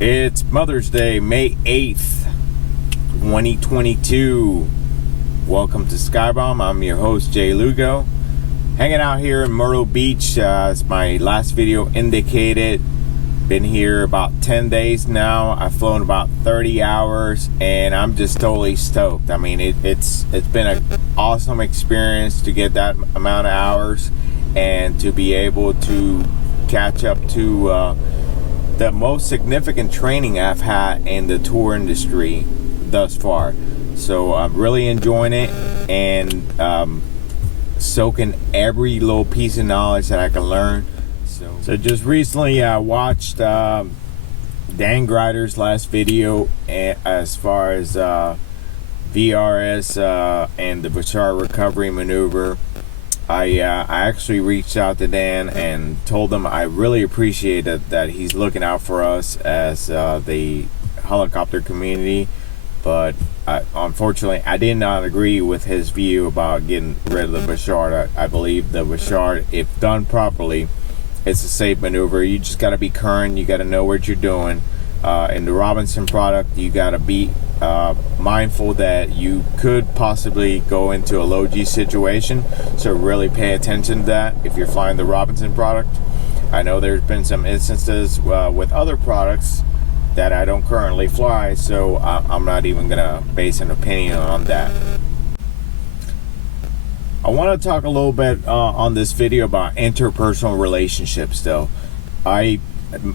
It's Mother's Day, May 8th, 2022. Welcome to SkyBaum. I'm your host, Jay Lugo. Hanging out here in Myrtle Beach, as my last video indicated. Been here about 10 days now. I've flown about 30 hours, and I'm just totally stoked. I mean, it's been an awesome experience to get that amount of hours and to be able to catch up to the most significant training I've had in the tour industry thus far. So I'm really enjoying it and soaking every little piece of knowledge that I can learn. So just recently I watched DanGryder's last video as far as VRS and the Bashar recovery maneuver. I actually reached out to Dan and told him I really appreciated that he's looking out for us as the helicopter community, but unfortunately I did not agree with his view about getting rid of the Bashar. I believe the Bashar, if done properly, it's a safe maneuver. You just got to be current, you got to know what you're doing. In the Robinson product, you got to be mindful that you could possibly go into a low G situation, so really pay attention to that if you're flying the Robinson product. I know there's been some instances with other products that I don't currently fly, so I'm not even gonna base an opinion on that. I want to talk a little bit on this video about interpersonal relationships though.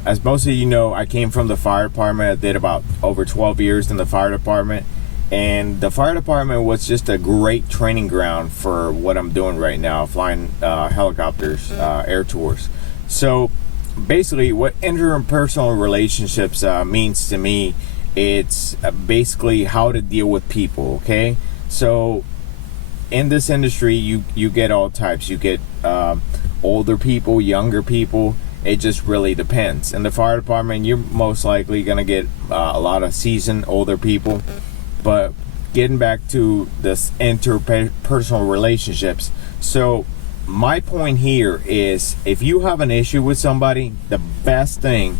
As most of you know, I came from the fire department. I did about over 12 years in the fire department, and the fire department was just a great training ground for what I'm doing right now, flying helicopters, air tours. So basically what interpersonal relationships means to me, it's basically how to deal with people. Okay, so in this industry you get all types. You get older people, younger people. It just really depends. In the fire department, you're most likely gonna get a lot of seasoned older people. But getting back to this interpersonal relationships, so my point here is, if you have an issue with somebody, the best thing,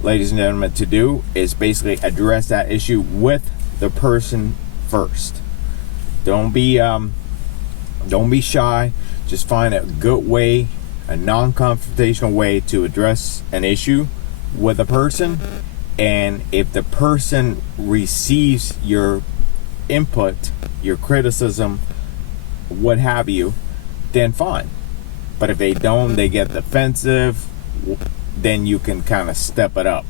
ladies and gentlemen, to do is basically address that issue with the person first. Don't be shy. Just find a good way, a non-confrontational way to address an issue with a person, and if the person receives your input, your criticism, what have you, then fine. But if they don't, they get defensive, then you can kind of step it up,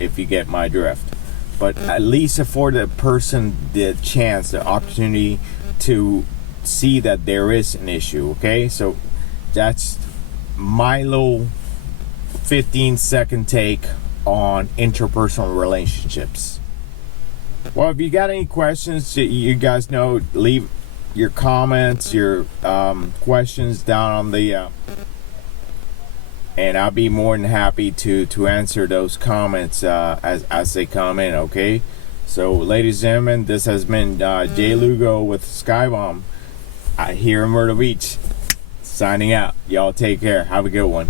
if you get my drift. But at least afford the person the chance, the opportunity to see that there is an issue. Okay, so that's my little 15-second take on interpersonal relationships. Well, if you got any questions, you guys know, leave your comments, your questions down on the and I'll be more than happy to answer those comments as they come in. Okay, so ladies and gentlemen, this has been Jay Lugo with SkyBaum here in Myrtle Beach, signing out. Y'all take care. Have a good one.